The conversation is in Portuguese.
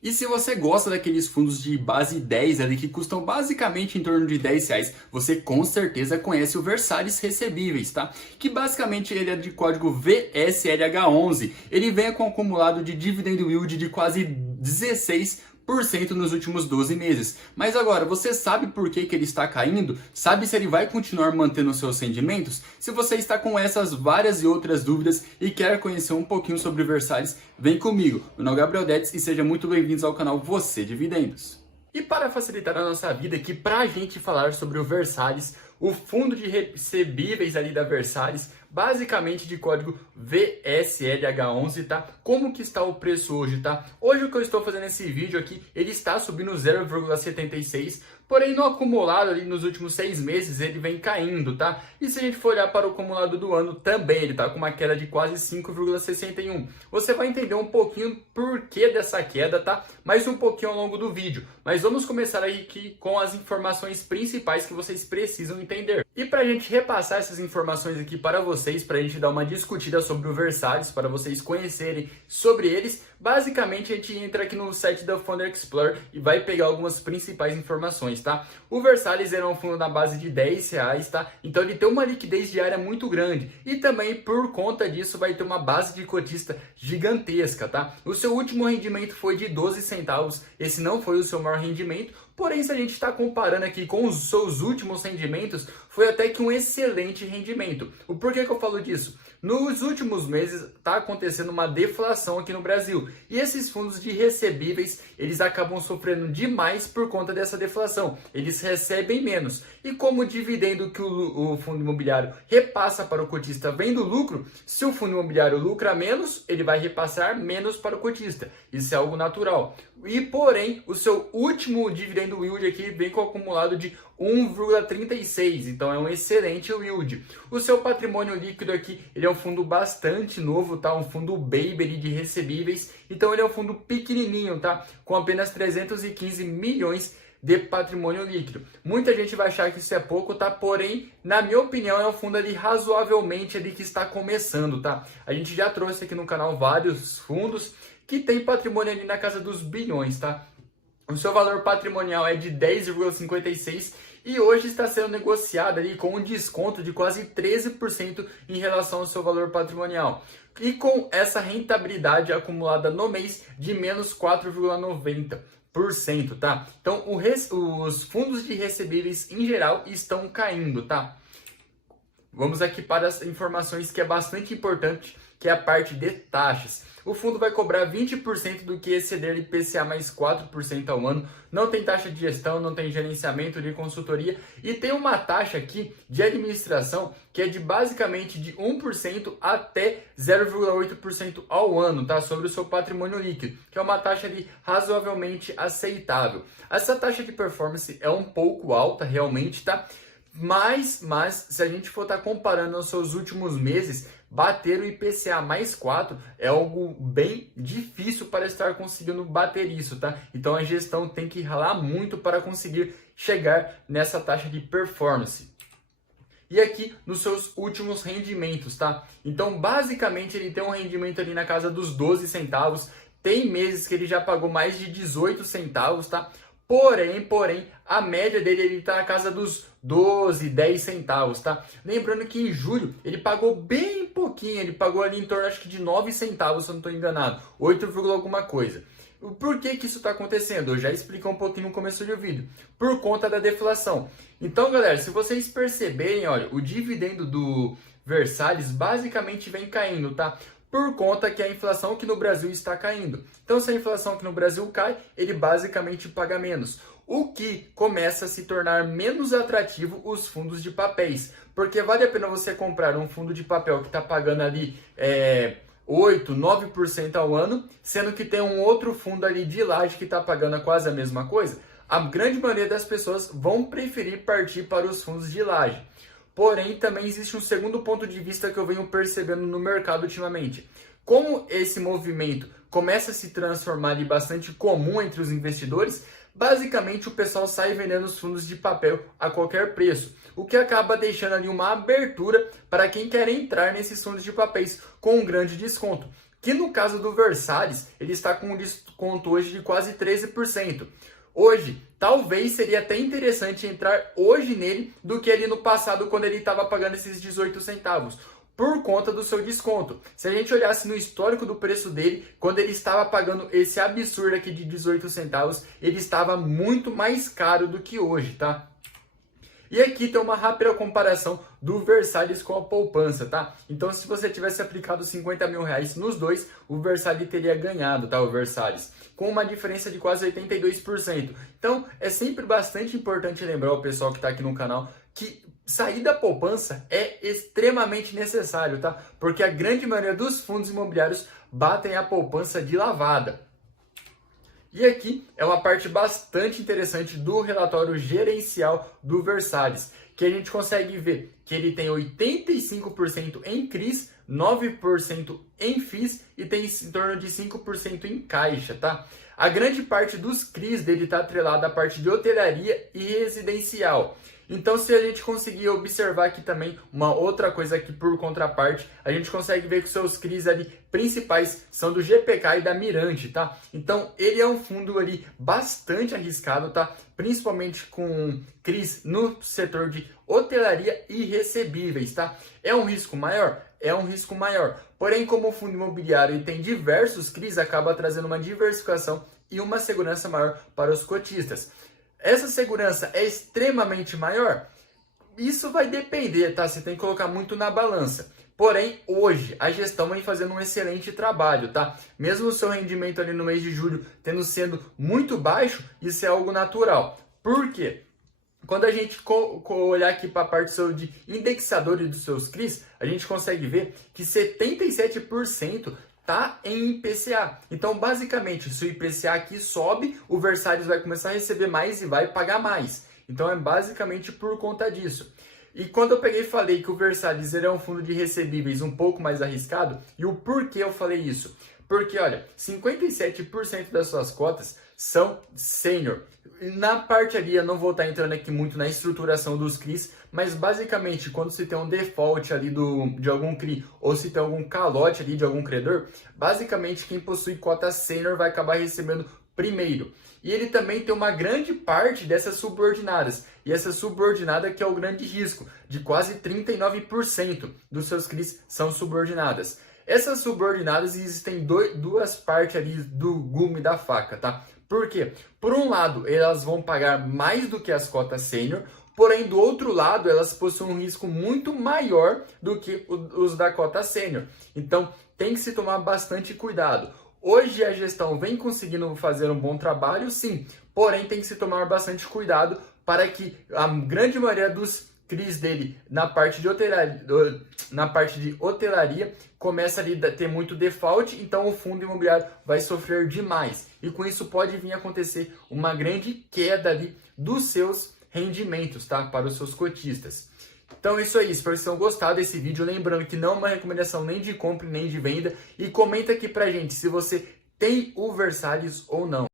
E se você gosta daqueles fundos de base 10 ali que custam basicamente em torno de R$ 10, você com certeza conhece o Versalhes Recebíveis, tá? Que basicamente ele é de código VSLH11. Ele vem com um acumulado de dividend yield de quase 16% nos últimos 12 meses. Mas agora, você sabe por que ele está caindo? Sabe se ele vai continuar mantendo seus rendimentos? Se você está com essas várias e outras dúvidas e quer conhecer um pouquinho sobre o Versalhes, vem comigo. Meu nome é Gabriel Detz e sejam muito bem-vindos ao canal Você Dividendos. E para facilitar a nossa vida aqui, para a gente falar sobre o Versalhes, o fundo de recebíveis ali da Versalhes, basicamente de código VSLH11, tá? Como que está o preço hoje, tá? Hoje o que eu estou fazendo esse vídeo aqui, ele está subindo 0,76, porém no acumulado ali nos últimos 6 meses ele vem caindo, tá? E se a gente for olhar para o acumulado do ano, também ele tá com uma queda de quase 5,61. Você vai entender um pouquinho por que dessa queda, tá? Mais um pouquinho ao longo do vídeo. Mas vamos começar aqui com as informações principais que vocês precisam entender. E para a gente repassar essas informações aqui para vocês, para a gente dar uma discutida sobre o Versalhes, para vocês conhecerem sobre eles, basicamente a gente entra aqui no site da Funder Explorer e vai pegar algumas principais informações, tá? O Versalhes era um fundo na base de R$ 10, tá? Então ele tem uma liquidez diária muito grande e também por conta disso vai ter uma base de cotista gigantesca, tá? O seu último rendimento foi de 12 centavos, esse não foi o seu maior rendimento, porém se a gente está comparando aqui com os seus últimos rendimentos, foi até que um excelente rendimento. O porquê que eu falo disso? Nos últimos meses está acontecendo uma deflação aqui no Brasil e esses fundos de recebíveis eles acabam sofrendo demais por conta dessa deflação. Eles recebem menos e como o dividendo que o fundo imobiliário repassa para o cotista vem do lucro, se o fundo imobiliário lucra menos, ele vai repassar menos para o cotista. Isso é algo natural. E porém, o seu último dividendo yield aqui vem com acumulado de 1,36, então é um excelente yield. O seu patrimônio líquido aqui, ele é um fundo bastante novo, tá? Um fundo baby de recebíveis, então ele é um fundo pequenininho, tá? Com apenas 315 milhões de patrimônio líquido. Muita gente vai achar que isso é pouco, tá? Porém, na minha opinião, é um fundo ali razoavelmente ali que está começando, tá? A gente já trouxe aqui no canal vários fundos que tem patrimônio ali na casa dos bilhões, tá? O seu valor patrimonial é de 10,56 e hoje está sendo negociado ali com um desconto de quase 13% em relação ao seu valor patrimonial. E com essa rentabilidade acumulada no mês de menos 4,90%, tá? Então, os fundos de recebíveis em geral estão caindo, tá? Vamos aqui para as informações que é bastante importante, que é a parte de taxas. O fundo vai cobrar 20% do que exceder IPCA mais 4% ao ano. Não tem taxa de gestão, não tem gerenciamento de consultoria e tem uma taxa aqui de administração que é de basicamente de 1% até 0,8% ao ano, tá? Sobre o seu patrimônio líquido, que é uma taxa ali razoavelmente aceitável. Essa taxa de performance é um pouco alta realmente, tá? Mas se a gente for estar comparando os seus últimos meses, bater o IPCA mais 4 é algo bem difícil para estar conseguindo bater isso, tá? Então a gestão tem que ralar muito para conseguir chegar nessa taxa de performance. E aqui nos seus últimos rendimentos, tá? Então basicamente ele tem um rendimento ali na casa dos 12 centavos, tem meses que ele já pagou mais de 18 centavos, tá? Porém, a média dele ele tá na casa dos 12, 10 centavos, tá? Lembrando que em julho ele pagou bem pouquinho, ele pagou ali em torno acho que de 9 centavos, se eu não estou enganado, 8, alguma coisa. Por que isso está acontecendo? Eu já expliquei um pouquinho no começo do vídeo. Por conta da deflação. Então, galera, se vocês perceberem, olha, o dividendo do Versalhes basicamente vem caindo, tá? Por conta que a inflação aqui no Brasil está caindo. Então, se a inflação aqui no Brasil cai, ele basicamente paga menos. O que começa a se tornar menos atrativo os fundos de papéis. Porque vale a pena você comprar um fundo de papel que está pagando ali 8, 9% ao ano, sendo que tem um outro fundo ali de laje que está pagando quase a mesma coisa. A grande maioria das pessoas vão preferir partir para os fundos de laje. Porém, também existe um segundo ponto de vista que eu venho percebendo no mercado ultimamente. Como esse movimento começa a se transformar ali bastante comum entre os investidores, basicamente o pessoal sai vendendo os fundos de papel a qualquer preço, o que acaba deixando ali uma abertura para quem quer entrar nesses fundos de papéis com um grande desconto. Que no caso do Versalhes, ele está com um desconto hoje de quase 13%. Hoje, talvez seria até interessante entrar hoje nele do que ali no passado, quando ele estava pagando esses 18 centavos, por conta do seu desconto. Se a gente olhasse no histórico do preço dele, quando ele estava pagando esse absurdo aqui de 18 centavos, ele estava muito mais caro do que hoje, tá? E aqui tem uma rápida comparação do Versalhes com a poupança, tá? Então, se você tivesse aplicado 50 mil reais nos dois, o Versalhes teria ganhado, tá? O Versalhes, com uma diferença de quase 82%. Então, é sempre bastante importante lembrar o pessoal que está aqui no canal que sair da poupança é extremamente necessário, tá? Porque a grande maioria dos fundos imobiliários batem a poupança de lavada. E aqui é uma parte bastante interessante do relatório gerencial do Versalhes, que a gente consegue ver que ele tem 85% em CRIs, 9% em FIIs e tem em torno de 5% em caixa, tá? A grande parte dos CRIs dele está atrelada à parte de hotelaria e residencial. Então, se a gente conseguir observar aqui também uma outra coisa aqui por contraparte, a gente consegue ver que os seus CRIs ali principais são do GPK e da Mirante, tá? Então, ele é um fundo ali bastante arriscado, tá? Principalmente com CRIs no setor de hotelaria e recebíveis, tá? É um risco maior? É um risco maior. Porém, como o fundo imobiliário ele tem diversos CRIs, acaba trazendo uma diversificação e uma segurança maior para os cotistas. Essa segurança é extremamente maior? Isso vai depender, tá? Você tem que colocar muito na balança. Porém, hoje, a gestão vem fazendo um excelente trabalho, tá? Mesmo o seu rendimento ali no mês de julho sendo muito baixo, isso é algo natural. Por quê? Quando a gente olhar aqui para a parte de indexadores dos seus CRIs, a gente consegue ver que 77% tá em IPCA. Então, basicamente, se o IPCA aqui sobe, o Versalhes vai começar a receber mais e vai pagar mais. Então, é basicamente por conta disso. E quando eu peguei e falei que o Versalhes é um fundo de recebíveis um pouco mais arriscado, e o porquê eu falei isso? Porque, olha, 57% das suas cotas são sênior. Na parte ali, eu não vou estar entrando aqui muito na estruturação dos CRIs, mas basicamente, quando se tem um default ali de algum CRI, ou se tem algum calote ali de algum credor, basicamente quem possui cota sênior vai acabar recebendo primeiro. E ele também tem uma grande parte dessas subordinadas, e essa subordinada que é o grande risco, de quase 39% dos seus CRIs são subordinadas. Essas subordinadas existem duas partes ali do gume da faca, tá? Por quê? Por um lado, elas vão pagar mais do que as cotas sênior, porém, do outro lado, elas possuem um risco muito maior do que os da cota sênior. Então, tem que se tomar bastante cuidado. Hoje, a gestão vem conseguindo fazer um bom trabalho, sim, porém, tem que se tomar bastante cuidado para que a grande maioria dos CRIs dele na parte de hotelaria começa ali a ter muito default, então o fundo imobiliário vai sofrer demais. E com isso pode vir a acontecer uma grande queda ali dos seus rendimentos, tá? Para os seus cotistas. Então é isso aí, espero que vocês tenham gostado desse vídeo. Lembrando que não é uma recomendação nem de compra nem de venda. E comenta aqui pra gente se você tem o Versalhes ou não.